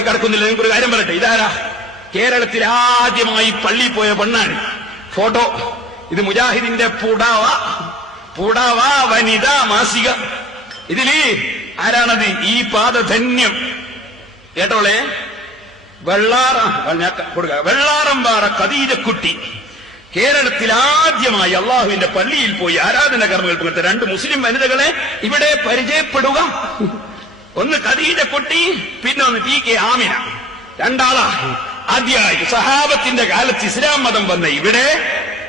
കടക്കുന്നില്ല. നിങ്ങൾക്ക് ഒരു കാര്യം പറയട്ടെ. ഇതാരാ? കേരളത്തിൽ ആദ്യമായി പള്ളി പോയ പെണ്ണാണ്. ഫോട്ടോ. ഇത് മുജാഹിദിന്റെ പുടാവ. പുടാവ വനിതാ മാസിക. ഇതിൽ ആരാണത്? ഈ പാദധന്യം. കേട്ടോളെ. വെള്ളാറം കൊടുക്ക. വെള്ളാറമ്പാറ ഖദീജക്കുട്ടി. കേരളത്തിൽ ആദ്യമായി അള്ളാഹുവിന്റെ പള്ളിയിൽ പോയി ആരാധന കർമ്മങ്ങൾ പങ്കെടുത്ത രണ്ട് മുസ്ലിം വനിതകളെ ഇവിടെ പരിചയപ്പെടുക. ഒന്ന് ഖദീജക്കുട്ടി പിന്നെ ഒന്ന് പി കെ ആമിന. രണ്ടാളാ. ആദ്യമായി സഹാബത്തിന്റെ കാലത്ത് ഇസ്ലാം മതം വന്ന ഇവിടെ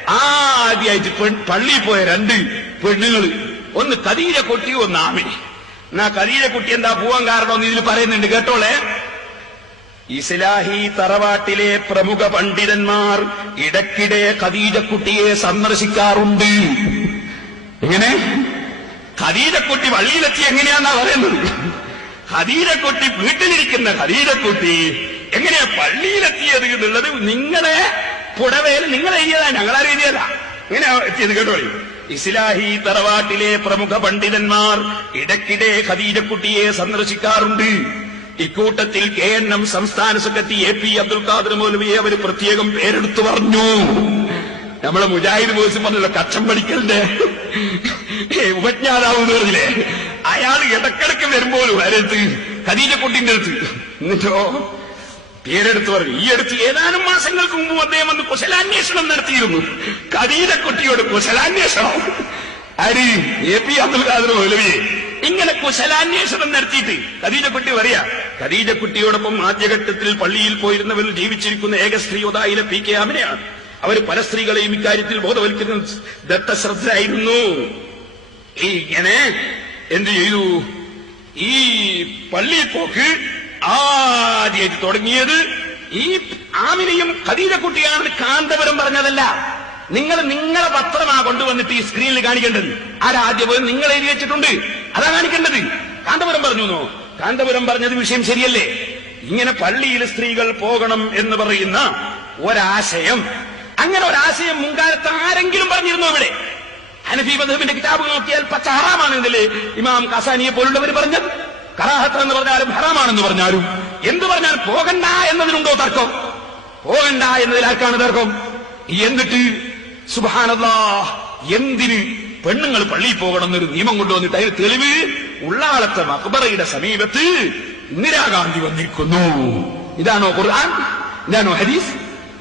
ആദ്യമായിട്ട് പള്ളിയിൽ പോയ രണ്ട് പെണ്ണുങ്ങൾ ഒന്ന് ഖദീജക്കുട്ടി ഒന്ന് ആമിന. എന്നാ ഖദീജക്കുട്ടി എന്താ പോവാൻ കാരണം ഇതിൽ പറയുന്നുണ്ട്. കേട്ടോളെ. ഇസ്ലാഹി തറവാട്ടിലെ പ്രമുഖ പണ്ഡിതന്മാർ ഇടയ്ക്കിടെ ഖദീജക്കുട്ടിയെ സന്ദർശിക്കാറുണ്ട്. എങ്ങനെ? ഖദീജക്കുട്ടി വള്ളിയിലെത്തി എങ്ങനെയാന്നാ പറയുന്നത്? ഖദീജക്കുട്ടി വീട്ടിലിരിക്കുന്ന ഹദീരക്കുട്ടി എങ്ങനെയാ പള്ളിയിലെത്തിയത് എന്നുള്ളത് നിങ്ങളെ പുടവേൽ നിങ്ങളെ എഴുതിയതാ ഞങ്ങളെ രീതിയല്ല ഇങ്ങനെ എത്തിയത് കേട്ടോ ഇസ്ലാഹി തറവാട്ടിലെ പ്രമുഖ പണ്ഡിതന്മാർ ഇടയ്ക്കിടെ ഖദീജക്കുട്ടിയെ സന്ദർശിക്കാറുണ്ട്. ഇക്കൂട്ടത്തിൽ കെ എൻ എം സംസ്ഥാന secretary A P Abdul Khader മൗലവിയെ അവർ പ്രത്യേകം പേരെടുത്തു പറഞ്ഞു. നമ്മളെ മുജാഹിദ് ബോസ് പറഞ്ഞല്ലോ കച്ചം പഠിക്കലിന്റെ ഉപജ്ഞാതാവ് പറഞ്ഞില്ലേ? അയാൾ ഇടക്കിടക്ക് വരുമ്പോഴും ആരടുത്ത് ഖദീജക്കുട്ടിന്റെ അടുത്ത് എന്നിട്ടോ? പേരെടുത്ത് പറഞ്ഞു. ഈ അടുത്ത് ഏതാനും മാസങ്ങൾക്ക് മുമ്പ് അദ്ദേഹം വന്ന് കുശലാന്വേഷണം നടത്തിയിരുന്നു. ഖദീജക്കുട്ടിയോട് കുശലാന്വേഷണം. അരി എ പി അബ്ദുൽ ഖാദർ മൗലവിയെ ഇങ്ങനെ കുശലാന്വേഷണം നടത്തിയിട്ട് ഖദീജക്കുട്ടി പറയാ ഖദീജക്കുട്ടിയോടൊപ്പം ആദ്യഘട്ടത്തിൽ പള്ളിയിൽ പോയിരുന്നവർ ജീവിച്ചിരിക്കുന്ന ഏക സ്ത്രീ ഉദായില പി കെ ആമിനെയാണ്. അവർ പല സ്ത്രീകളെയും ഇക്കാര്യത്തിൽ ബോധവൽക്കരണം ദത്തശ്രദ്ധരായിരുന്നു. ഇങ്ങനെ എന്ത് ചെയ്തു? ഈ പള്ളിപ്പോക്ക് പോക്ക് ആദ്യമായിട്ട് തുടങ്ങിയത് ഈ ആമിനെയും ഖദീജക്കുട്ടിയാണ് കാന്തപുരം പറഞ്ഞതല്ല. നിങ്ങൾ നിങ്ങളെ പത്രമാ കൊണ്ടുവന്നിട്ട് ഈ സ്ക്രീനിൽ കാണിക്കേണ്ടത്. ആരാദ്യം പോയി നിങ്ങൾ എഴുതി വെച്ചിട്ടുണ്ട്? അതാ കാണിക്കേണ്ടത്. കാന്തപുരം പറഞ്ഞു കാന്തപുരം പറഞ്ഞത് വിഷയം ശരിയല്ലേ? ഇങ്ങനെ പള്ളിയിൽ സ്ത്രീകൾ പോകണം എന്ന് പറയുന്ന ഒരാശയം. അങ്ങനെ ഒരാശയം മുൻകാലത്ത് ആരെങ്കിലും പറഞ്ഞിരുന്നു ഇവിടെ? ഹനഫി മധുബിന്റെ കിതാബ് നോക്കിയാൽ പച്ച ഹറാമാണെന്നല്ലേ ഇമാം കസാനിയെ പോലുള്ളവർ പറഞ്ഞത്? കറാഹത്ത് എന്ന് പറഞ്ഞാലും ഹറാമാണെന്ന് പറഞ്ഞാലും എന്ത് പറഞ്ഞാൽ പോകണ്ട എന്നതിനുണ്ടോ തർക്കം? പോകണ്ട എന്നതിൽ ആർക്കാണ് തർക്കം? എന്നിട്ട് സുബാനല്ലാ എന്തിന് പെണ്ണുങ്ങൾ പള്ളിയിൽ പോകണം എന്നൊരു നിയമം കൊണ്ടുവന്നിട്ട് അതിന് തെളിവ് ഉള്ളാളത്തെ മക്ബറയുടെ സമീപത്ത് ഇന്ദിരാഗാന്ധി വന്നിരിക്കുന്നു. ഇതാണോ ഖുർആൻ? ഇതാണോ ഹദീസ്?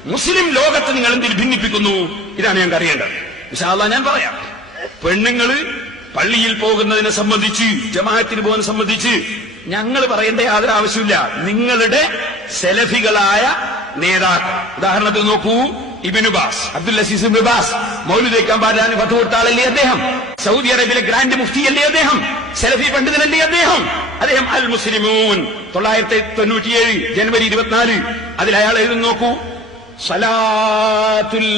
മുസ്ലിം ലോകത്ത് നിങ്ങൾ എന്തിൽ ഭിന്നിപ്പിക്കുന്നു? ഇതാണ് ഞങ്ങൾക്ക് അറിയേണ്ടത്. വിശാല ഞാൻ പറയാം. പെണ്ണുങ്ങൾ പള്ളിയിൽ പോകുന്നതിനെ സംബന്ധിച്ച് ജമാഅത്തിന് പോകുന്നതിനെ സംബന്ധിച്ച് ഞങ്ങൾ പറയേണ്ട യാതൊരു ആവശ്യമില്ല നിങ്ങളുടെ സെലഫികളായ നേതാക്കൾ. ഉദാഹരണത്തിന് നോക്കൂ Ibn Baz Abdul Aziz Ibn Baz Baz മൗലിദേക്കാൻ പാടില്ലാന്ന് പത്ത് അദ്ദേഹം? സൗദി അറേബ്യയിലെ ഗ്രാൻഡ് മുഫ്തിയല്ലേ അദ്ദേഹം? സെലഫി പണ്ഡിതനല്ലേ അദ്ദേഹം? അദ്ദേഹം അൽ മുസ്ലിമൂൻ തൊള്ളായിരത്തി തൊണ്ണൂറ്റിയേഴ് ജനുവരി ഇരുപത്തിനാല്. അതിൽ അയാൾ എഴുതുന്നു നോക്കൂ സലാത്തുൽ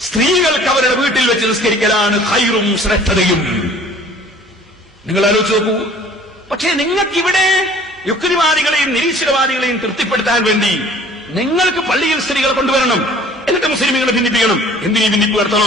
സ്ത്രീകൾക്ക് അവരുടെ വീട്ടിൽ വെച്ച് നിസ്കരിക്കലാണ് ഹൈറും ശ്രദ്ധതയും നിങ്ങൾ ആലോചിച്ച് നോക്കൂ. പക്ഷേ നിങ്ങൾക്കിവിടെ യുക്തിവാദികളെയും നിരീശ്വരവാദികളെയും തൃപ്തിപ്പെടുത്താൻ വേണ്ടി നിങ്ങൾക്ക് പള്ളിയിൽ സ്ത്രീകളെ കൊണ്ടുവരണം. എന്നിട്ട് മുസ്ലിമുകളെ ഭിന്നിപ്പിക്കണം. എന്തിനീ ഭിന്നിപ്പ് നടത്തണം